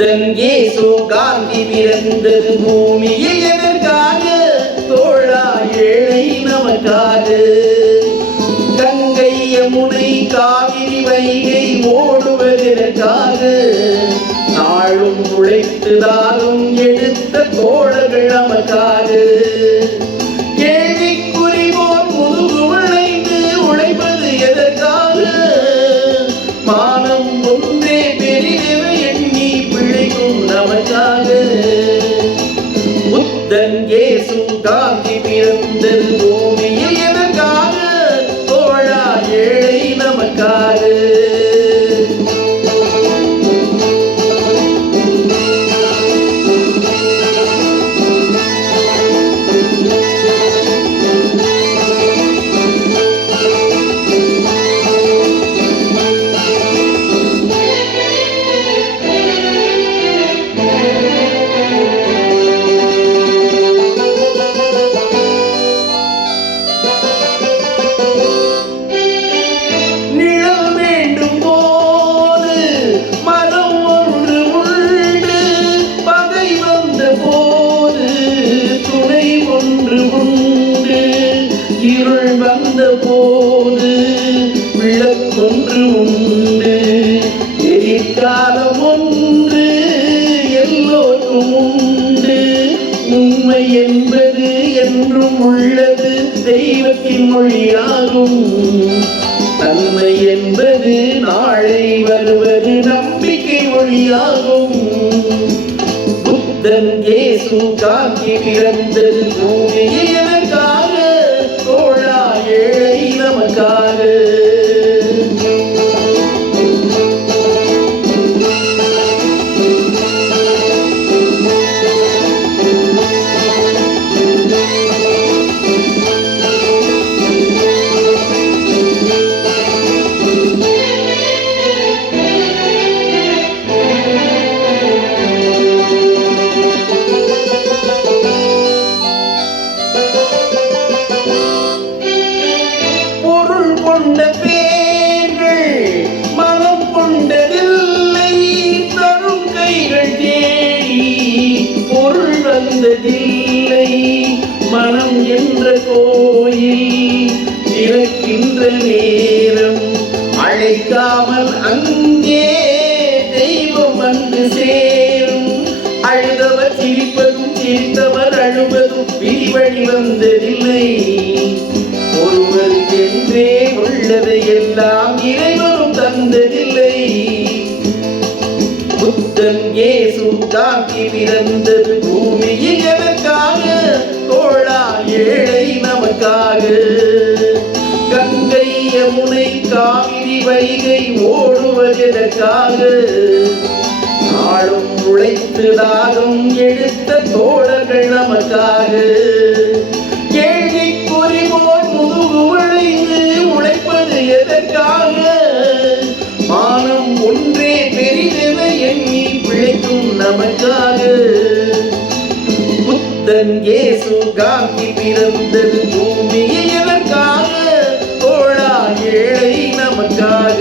புத்தன் இயேசு காந்தி பிறந்தது பூமியில் எதற்காக தோழா ஏழை நமக்காக கங்கை யமுனை காவிரி வைகை ஓடுவதற்காக நாளும் உழைத்துதாலும் எடுத்த தோழர்கள் நமக்காக புத்தன் இயேசு காந்தி பிறந்தது பூமியில் எதற்காக தோழா ஏழை நமக்காக. ஒன்று உண்டு. எதிர்காலம் ஒன்று எல்லோரும் உண்டு. உண்மை என்பது என்றும் உள்ளது தெய்வத்தின் மொழியாகும். தன்மை என்பது நாளை வருவது நம்பிக்கை மொழியாகும். புத்தன் இயேசு காக்கி பிறந்தது பூமியில் எனக்காக தோழா ஏழை நமக்காக. பொருள் மனம் என்ற கோயில் திறக்கின்ற நேரம். அழைக்காமல் அங்கே தெய்வம் வந்து சேரும். அழுதவர் சிரிப்பதும் சிரித்தவர் அழுவதும் விரிவழி வந்ததில்லை. ஒருவருக்கென்றே உள்ளதை எல்லாம் இறைவரும் தந்தது தாங்கி பிறந்தது பூமியில் எதற்காக? தோழா ஏழை நமக்காக. கங்கை யமுனை காவிரி வைகை ஓடுவதற்காக நாளும் உழைத்து தாகம் எடுத்த தோழர்கள் நமக்காக. நமக்காக புத்தன் இயேசு காந்தி பிறந்தது பூமியில் எதற்காக கோழா ஏழை நமக்காக.